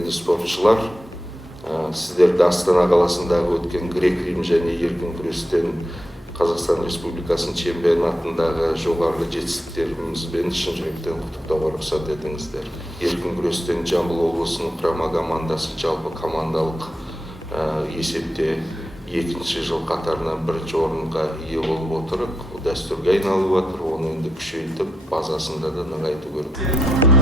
белгіленді спортшылар. Сіздерді Астана қаласындағы өткен грек-рим және еркін күрестен Қазақстан Республикасының чемпионатындағы жоғарғы жетістіктерімізбен шын жүректен құттықтауға рұқсат етіңіздер. Еркін күрестен Жамбыл облысының құрама командасы жалпы командалық есепте екінші жыл қатарынан бірінші орынға ие болып отыр. Дәстүрге айналып отыр. Оны енді күшейтіп, базасында да нығайту керек.